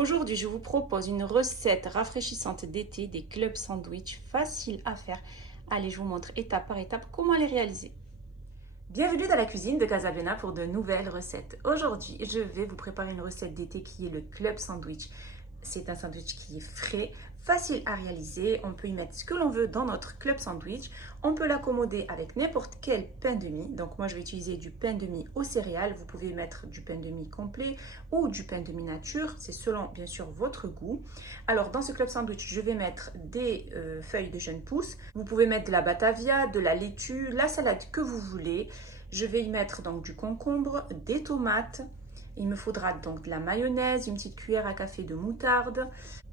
Aujourd'hui, je vous propose une recette rafraîchissante d'été des clubs sandwich faciles à faire. Allez, je vous montre étape par étape comment les réaliser. Bienvenue dans la cuisine de Casablanca pour de nouvelles recettes. Aujourd'hui, je vais vous préparer une recette d'été qui est le club sandwich. C'est un sandwich qui est frais, facile à réaliser. On peut y mettre ce que l'on veut dans notre club sandwich. On peut l'accommoder avec n'importe quel pain de mie. Donc moi, je vais utiliser du pain de mie aux céréales. Vous pouvez mettre du pain de mie complet ou du pain de mie nature. C'est selon, bien sûr, votre goût. Alors, dans ce club sandwich, je vais mettre des feuilles de jeunes pousses. Vous pouvez mettre de la batavia, de la laitue, la salade que vous voulez. Je vais y mettre donc du concombre, des tomates. Il me faudra donc de la mayonnaise, une petite cuillère à café de moutarde,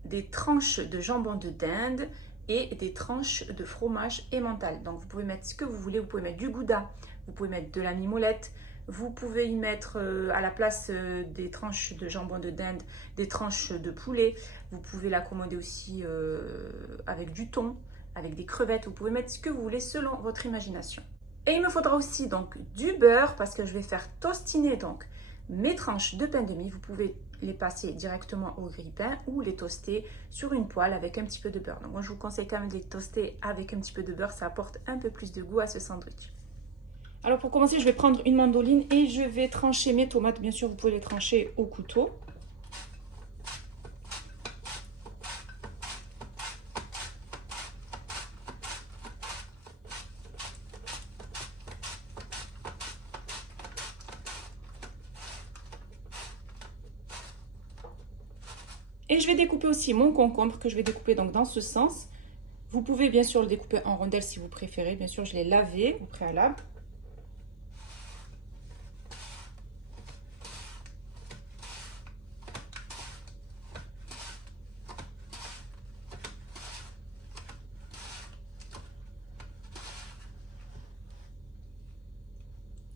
des tranches de jambon de dinde et des tranches de fromage emmental. Donc vous pouvez mettre ce que vous voulez, vous pouvez mettre du gouda, vous pouvez mettre de la mimolette, vous pouvez y mettre à la place des tranches de jambon de dinde, des tranches de poulet. Vous pouvez l'accommoder aussi avec du thon, avec des crevettes. Vous pouvez mettre ce que vous voulez selon votre imagination. Et il me faudra aussi donc du beurre parce que je vais faire toastiner donc mes tranches de pain de mie. Vous pouvez les passer directement au grille-pain ou les toaster sur une poêle avec un petit peu de beurre. Donc moi je vous conseille quand même de les toaster avec un petit peu de beurre, ça apporte un peu plus de goût à ce sandwich. Alors pour commencer, je vais prendre une mandoline et je vais trancher mes tomates. Bien sûr, vous pouvez les trancher au couteau. Et je vais découper aussi mon concombre que je vais découper donc dans ce sens. Vous pouvez bien sûr le découper en rondelles si vous préférez. Bien sûr, je l'ai lavé au préalable.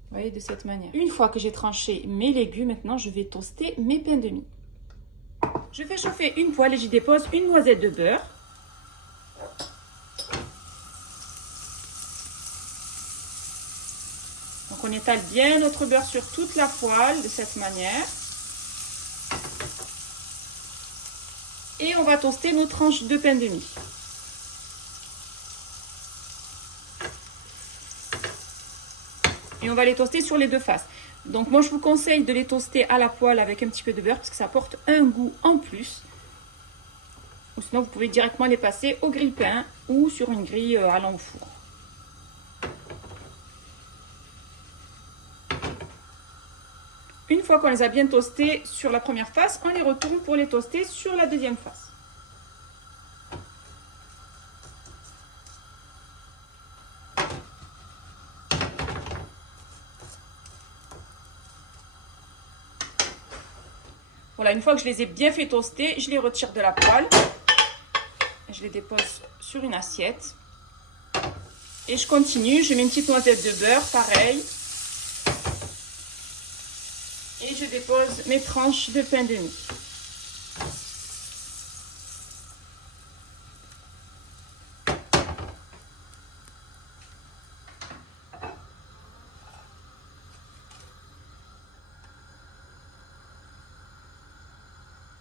Vous voyez, de cette manière. Une fois que j'ai tranché mes légumes, maintenant je vais toaster mes pains de mie. Je fais chauffer une poêle et j'y dépose une noisette de beurre. Donc on étale bien notre beurre sur toute la poêle de cette manière. Et on va toaster nos tranches de pain de mie. Et on va les toaster sur les deux faces. Donc moi je vous conseille de les toaster à la poêle avec un petit peu de beurre parce que ça apporte un goût en plus. Ou sinon vous pouvez directement les passer au grille-pain ou sur une grille allant au four. Une fois qu'on les a bien toastés sur la première face, on les retourne pour les toaster sur la deuxième face. Voilà, une fois que je les ai bien fait toaster, je les retire de la poêle. Je les dépose sur une assiette. Et je continue, je mets une petite noisette de beurre, pareil. Et je dépose mes tranches de pain de mie.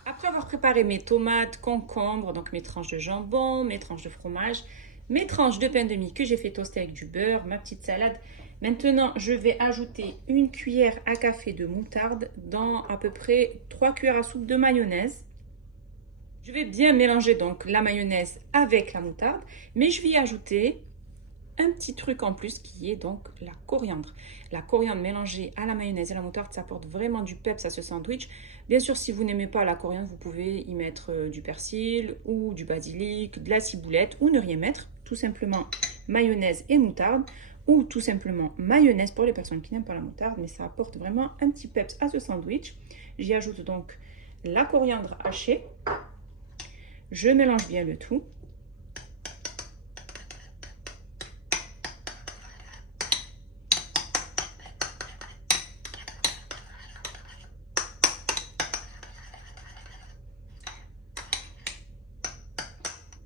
Après avoir préparé mes tomates, concombres, donc mes tranches de jambon, mes tranches de fromage, mes tranches de pain de mie que j'ai fait toaster avec du beurre, ma petite salade. Maintenant, je vais ajouter une cuillère à café de moutarde dans à peu près 3 cuillères à soupe de mayonnaise. Je vais bien mélanger donc la mayonnaise avec la moutarde, mais je vais y ajouter un petit truc en plus qui est donc la coriandre. La coriandre mélangée à la mayonnaise et la moutarde, ça apporte vraiment du peps à ce sandwich. Bien sûr, si vous n'aimez pas la coriandre, vous pouvez y mettre du persil ou du basilic, de la ciboulette ou ne rien mettre. Tout simplement mayonnaise et moutarde ou tout simplement mayonnaise pour les personnes qui n'aiment pas la moutarde, mais ça apporte vraiment un petit peps à ce sandwich. J'y ajoute donc la coriandre hachée. Je mélange bien le tout.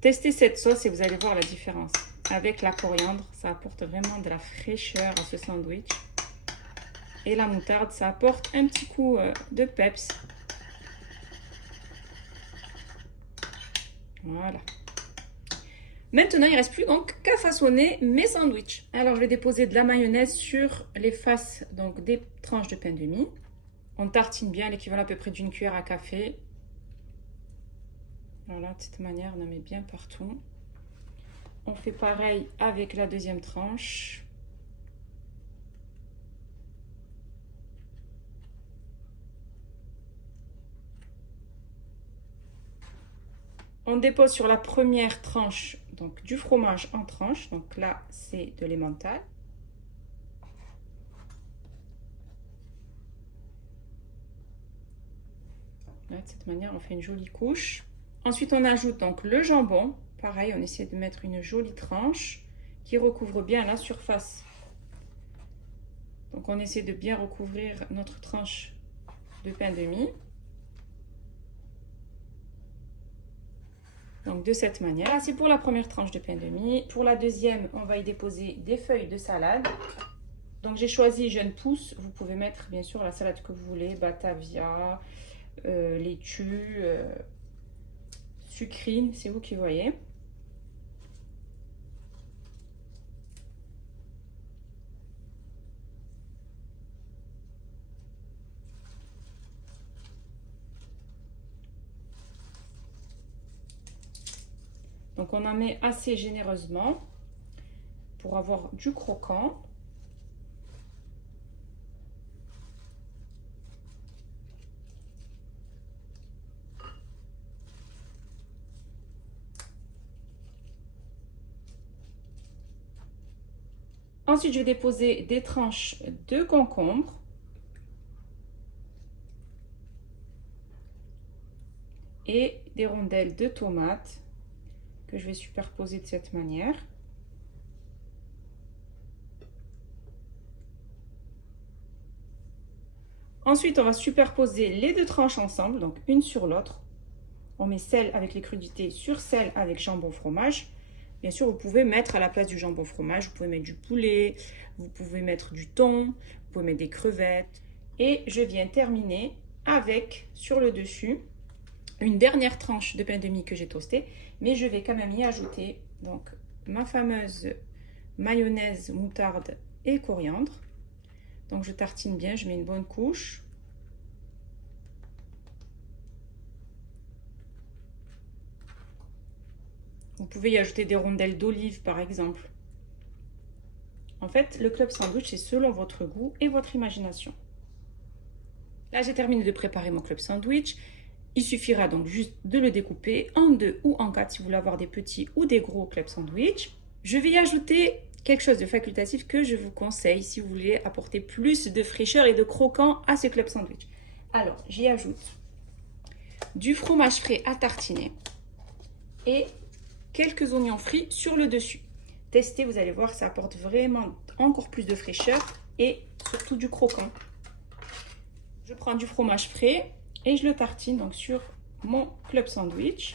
Testez cette sauce et vous allez voir la différence. Avec la coriandre, ça apporte vraiment de la fraîcheur à ce sandwich. Et la moutarde, ça apporte un petit coup de peps. Voilà. Maintenant, il ne reste plus donc qu'à façonner mes sandwichs. Alors, je vais déposer de la mayonnaise sur les faces donc, des tranches de pain de mie. On tartine bien, l'équivalent à peu près d'une cuillère à café. Voilà, de cette manière, on en met bien partout. On fait pareil avec la deuxième tranche. On dépose sur la première tranche donc, du fromage en tranche. Donc là, c'est de l'emmental. Là, de cette manière, on fait une jolie couche. Ensuite, on ajoute donc le jambon. Pareil, on essaie de mettre une jolie tranche qui recouvre bien la surface. Donc, on essaie de bien recouvrir notre tranche de pain de mie. Donc, de cette manière. Là, c'est pour la première tranche de pain de mie. Pour la deuxième, on va y déposer des feuilles de salade. Donc, j'ai choisi jeune pousse. Vous pouvez mettre, bien sûr, la salade que vous voulez. Batavia, laitue, sucrine, c'est vous qui voyez. Donc on en met assez généreusement pour avoir du croquant. Ensuite, je vais déposer des tranches de concombre. Et des rondelles de tomates que je vais superposer de cette manière. Ensuite, on va superposer les deux tranches ensemble, donc une sur l'autre. On met celle avec les crudités sur celle avec jambon fromage. Bien sûr, vous pouvez mettre à la place du jambon fromage, vous pouvez mettre du poulet, vous pouvez mettre du thon, vous pouvez mettre des crevettes. Et je viens terminer avec, sur le dessus, une dernière tranche de pain de mie que j'ai toasté, mais je vais quand même y ajouter donc ma fameuse mayonnaise, moutarde et coriandre. Donc je tartine bien, je mets une bonne couche. Vous pouvez y ajouter des rondelles d'olive par exemple. En fait, le club sandwich, c'est selon votre goût et votre imagination. Là, j'ai terminé de préparer mon club sandwich. Il suffira donc juste de le découper en 2 ou en 4 si vous voulez avoir des petits ou des gros club sandwich. Je vais y ajouter quelque chose de facultatif que je vous conseille si vous voulez apporter plus de fraîcheur et de croquant à ce club sandwich. Alors, j'y ajoute du fromage frais à tartiner et quelques oignons frits sur le dessus. Testez, vous allez voir, ça apporte vraiment encore plus de fraîcheur et surtout du croquant. Je prends du fromage frais et je le tartine donc sur mon club sandwich.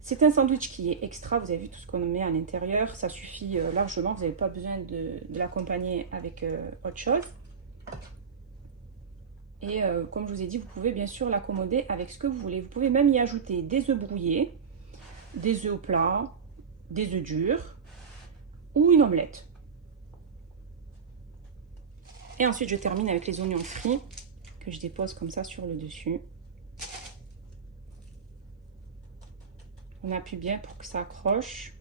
C'est un sandwich qui est extra, vous avez vu tout ce qu'on met à l'intérieur, ça suffit largement, vous n'avez pas besoin de l'accompagner avec autre chose. Et comme je vous ai dit, vous pouvez bien sûr l'accommoder avec ce que vous voulez. Vous pouvez même y ajouter des œufs brouillés, des œufs au plat, des œufs durs ou une omelette. Et ensuite, je termine avec les oignons frits que je dépose comme ça sur le dessus. On appuie bien pour que ça accroche.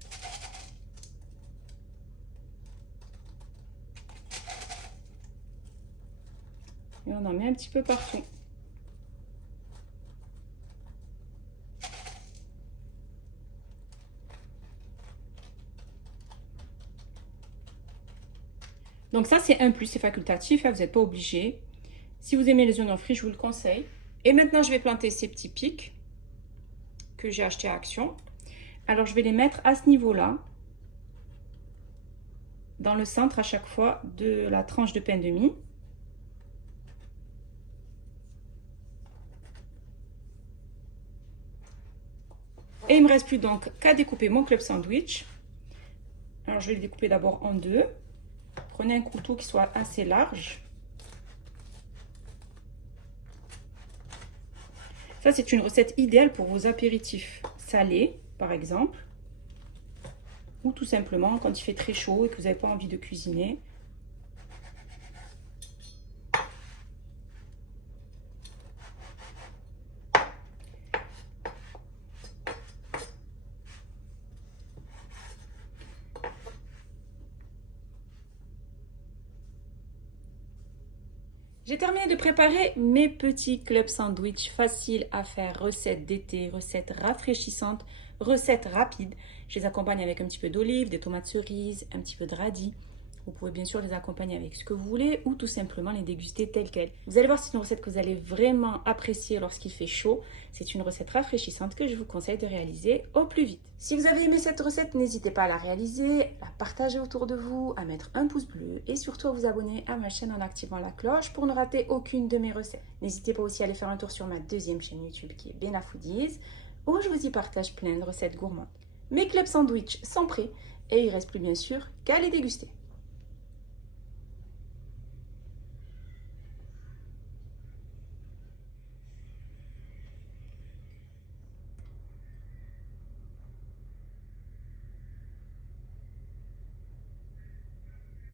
Et on en met un petit peu partout. Donc ça, c'est un plus, c'est facultatif, hein, vous n'êtes pas obligé. Si vous aimez les oignons frits, je vous le conseille. Et maintenant, je vais planter ces petits pics que j'ai achetés à Action. Alors, je vais les mettre à ce niveau-là, dans le centre à chaque fois de la tranche de pain de mie. Et il ne me reste plus donc qu'à découper mon club sandwich. Alors, je vais le découper d'abord en 2. Prenez un couteau qui soit assez large. Ça, c'est une recette idéale pour vos apéritifs salés, par exemple. Ou tout simplement quand il fait très chaud et que vous n'avez pas envie de cuisiner. J'ai terminé de préparer mes petits clubs sandwich faciles à faire, recettes d'été, recettes rafraîchissantes, recettes rapides. Je les accompagne avec un petit peu d'olive, des tomates cerises, un petit peu de radis. Vous pouvez bien sûr les accompagner avec ce que vous voulez ou tout simplement les déguster telles quelles. Vous allez voir, c'est une recette que vous allez vraiment apprécier lorsqu'il fait chaud. C'est une recette rafraîchissante que je vous conseille de réaliser au plus vite. Si vous avez aimé cette recette, n'hésitez pas à la réaliser, à partager autour de vous, à mettre un pouce bleu et surtout à vous abonner à ma chaîne en activant la cloche pour ne rater aucune de mes recettes. N'hésitez pas aussi à aller faire un tour sur ma deuxième chaîne YouTube qui est Bena Foodies où je vous y partage plein de recettes gourmandes. Mes clubs sandwich sont prêts et il ne reste plus bien sûr qu'à les déguster.